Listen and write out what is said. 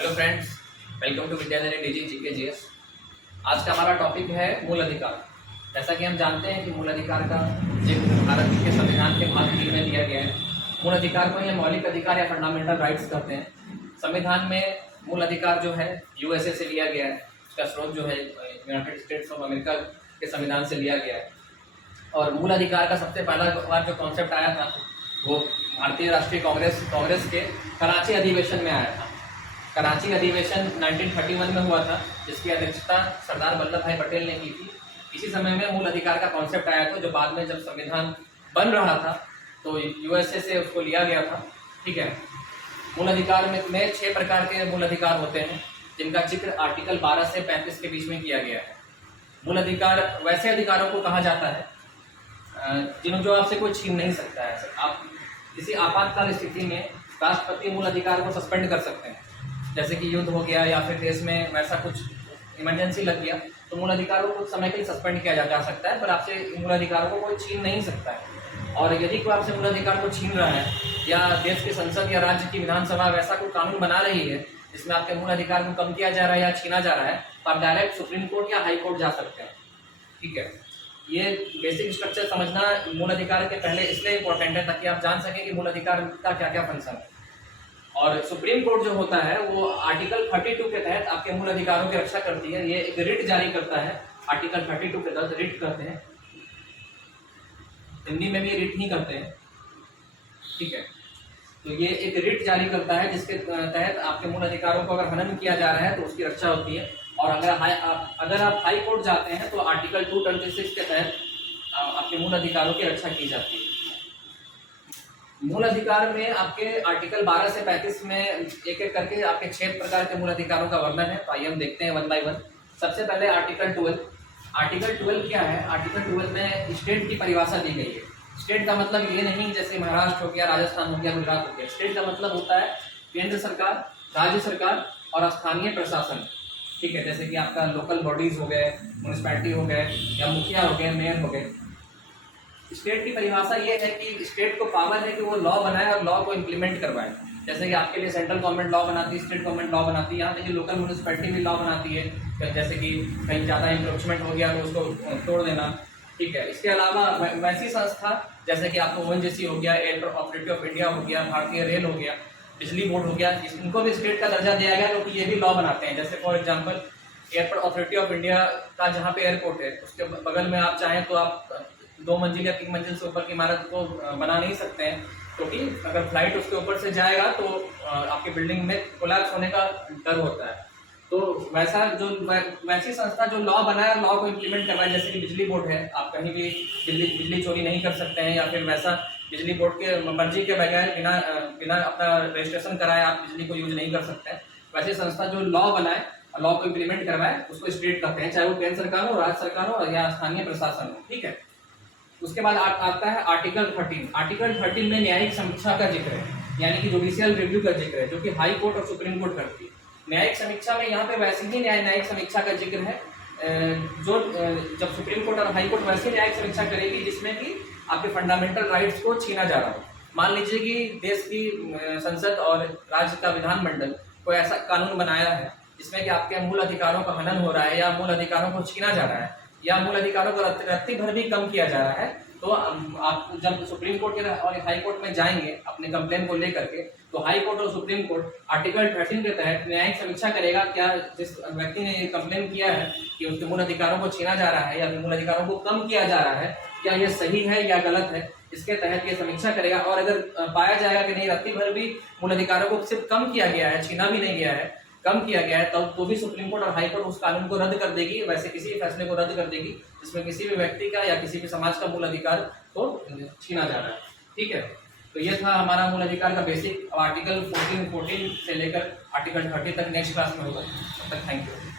Hello friends, welcome to Vidyadhari DG GK GS. आज का हमारा टॉपिक है मूल अधिकार। जैसा कि हम जानते हैं कि मूल अधिकार का जिक्र भारत के संविधान के भाग 3 में दिया गया है। मूल अधिकार को ये मौलिक अधिकार या फंडामेंटल राइट्स कहते हैं। संविधान में मूल अधिकार जो है यूएसए से लिया गया है, उसका स्रोत जो है यूनाइटेड स्टेट्स ऑफ अमेरिका के संविधान से लिया गया है। और मूल अधिकार का सबसे पहला बार जो कॉन्सेप्ट आया था वो भारतीय राष्ट्रीय कांग्रेस के कराची अधिवेशन में आया था। कराची अधिवेशन 1931 में हुआ था, जिसकी अध्यक्षता सरदार वल्लभ भाई पटेल ने की थी। इसी समय में मूल अधिकार का कॉन्सेप्ट आया था, जो बाद में जब संविधान बन रहा था तो यूएसए से उसको लिया गया था। ठीक है, मूल अधिकार में 6 प्रकार के मूल अधिकार होते हैं, जिनका जिक्र आर्टिकल 12 से 35 के बीच में किया गया है। मूल अधिकार वैसे अधिकारों को कहा जाता है जो आपसे कोई छीन नहीं सकता है। आप किसी आपातकाल स्थिति में राष्ट्रपति मूल अधिकार को सस्पेंड कर सकते हैं, जैसे कि युद्ध हो गया या फिर देश में वैसा कुछ इमरजेंसी लग गया तो मूल अधिकारों को कुछ समय के लिए सस्पेंड किया जा सकता है, पर आपसे मूल अधिकारों को कोई छीन नहीं सकता है। और यदि कोई आपसे मूल अधिकार को छीन रहा है या देश की संसद या राज्य की विधानसभा वैसा कोई कानून बना रही है जिसमें आपके मूल अधिकार को कम किया जा रहा है या छीना जा रहा है, तो आप डायरेक्ट सुप्रीम कोर्ट या हाई कोर्ट जा सकते हैं। ठीक है, ये बेसिक स्ट्रक्चर समझना मूल अधिकार के पहले इसलिए इम्पोर्टेंट है ताकि आप जान सकें कि मूल अधिकार का क्या क्या फंक्शन है। और सुप्रीम कोर्ट जो होता है वो आर्टिकल 32 के तहत आपके मूल अधिकारों की रक्षा करती है। ये एक रिट जारी करता है, आर्टिकल 32 के तहत रिट करते हैं, हिंदी में भी रिट ही करते हैं। ठीक है, तो ये एक रिट जारी करता है जिसके तहत आपके मूल अधिकारों को अगर हनन किया जा रहा है तो उसकी रक्षा होती है। और अगर आप हाई कोर्ट जाते हैं तो आर्टिकल 226 के तहत आपके मूल अधिकारों की रक्षा की जाती है। मूल अधिकार में आपके आर्टिकल 12 से 35 में एक एक करके आपके 6 प्रकार के मूल अधिकारों का वर्णन है। तो आइए हम देखते हैं वन बाय वन। सबसे पहले आर्टिकल 12। आर्टिकल 12 क्या है? आर्टिकल 12 में स्टेट की परिभाषा दी गई है। स्टेट का मतलब ये नहीं जैसे महाराष्ट्र हो गया, राजस्थान हो गया, गुजरात हो गया। स्टेट का मतलब होता है केंद्र सरकार, राज्य सरकार और स्थानीय प्रशासन। ठीक है, जैसे कि आपका लोकल बॉडीज हो गए, म्यूनिसिपैलिटी हो गए या मुखिया हो गए, मेयर हो गए। स्टेट की परिभाषा ये है कि स्टेट को पावर है कि वो लॉ बनाए और लॉ को इम्प्लीमेंट करवाए। जैसे कि आपके लिए सेंट्रल गवर्नमेंट लॉ बनाती है, स्टेट गवर्नमेंट लॉ बनाती है, यहाँ पे लोकल म्यूनिसिपैलिटी भी लॉ बनाती है। जैसे कि कहीं ज़्यादा इंक्रोचमेंट हो गया तो उसको तोड़ देना। ठीक है, इसके अलावा वैसी संस्था जैसे कि आपको ओएनजीसी हो गया, एयरपोर्ट अथॉरिटी ऑफ इंडिया हो गया, भारतीय रेल हो गया, बिजली बोर्ड हो गया, इनको भी स्टेट का दर्जा दिया गया क्योंकि ये भी लॉ बनाते हैं। जैसे for example airport authority of India का जहाँ पे एयरपोर्ट है उसके बगल में आप चाहें तो आप 2 मंजिल या 3 मंजिल से ऊपर की इमारत को बना नहीं सकते हैं, क्योंकि अगर फ्लाइट उसके ऊपर से जाएगा तो आपकी बिल्डिंग में कोलैप्स होने का डर होता है। तो वैसी संस्था जो लॉ बनाए और लॉ को इम्प्लीमेंट करवाए, जैसे कि बिजली बोर्ड है, आप कहीं भी बिजली चोरी नहीं कर सकते हैं, या फिर वैसा बिजली बोर्ड के मर्जी के बगैर बिना अपना रजिस्ट्रेशन कराए आप बिजली को यूज नहीं कर सकते हैं। वैसी संस्था जो लॉ बनाए, लॉ को इम्प्लीमेंट करवाए, उसको स्टेट कहते हैं, चाहे वो केंद्र सरकार हो, राज्य सरकार हो या स्थानीय प्रशासन हो। ठीक है, उसके बाद आता है आर्टिकल 13। आर्टिकल 13 में न्यायिक समीक्षा का जिक्र है, यानी कि जुडिशियल रिव्यू का जिक्र है, जो कि हाई कोर्ट और सुप्रीम कोर्ट करती है। न्यायिक समीक्षा में यहाँ पे वैसे ही न्यायिक समीक्षा का जिक्र है, जो जब सुप्रीम कोर्ट और हाई कोर्ट वैसे न्यायिक समीक्षा करेगी जिसमें कि आपके फंडामेंटल राइट्स को छीना जा रहा हो। मान लीजिए कि देश की संसद और राज्य का विधानमंडल कोई ऐसा कानून बनाया है जिसमें कि आपके मूल अधिकारों का हनन हो रहा है या मूल अधिकारों को छीना जा रहा है या मूल अधिकारों को रत्ती भर भी कम किया जा रहा है, तो आप जब सुप्रीम कोर्ट के और हाई कोर्ट में जाएंगे अपने कंप्लेन को लेकर के, तो हाई कोर्ट और सुप्रीम कोर्ट आर्टिकल 13 के तहत न्यायिक समीक्षा करेगा क्या जिस व्यक्ति ने कंप्लेन किया है कि उसके मूल अधिकारों को छीना जा रहा है या मूल अधिकारों को कम किया जा रहा है, क्या ये सही है या गलत है। इसके तहत ये समीक्षा करेगा, और अगर पाया जाएगा कि नहीं रत्ती भर भी मूल अधिकारों को सिर्फ कम किया गया है, छीना भी नहीं गया है, कम किया गया है, तब तो भी सुप्रीम कोर्ट और हाई कोर्ट उस कानून को रद्द कर देगी, वैसे किसी भी फैसले को रद्द कर देगी जिसमें किसी भी व्यक्ति का या किसी भी समाज का मूल अधिकार को छीना जा रहा है। ठीक है, तो ये था हमारा मूल अधिकार का बेसिक। आर्टिकल 14 से लेकर आर्टिकल 30 तक नेक्स्ट क्लास में होगा। तब तक थैंक यू।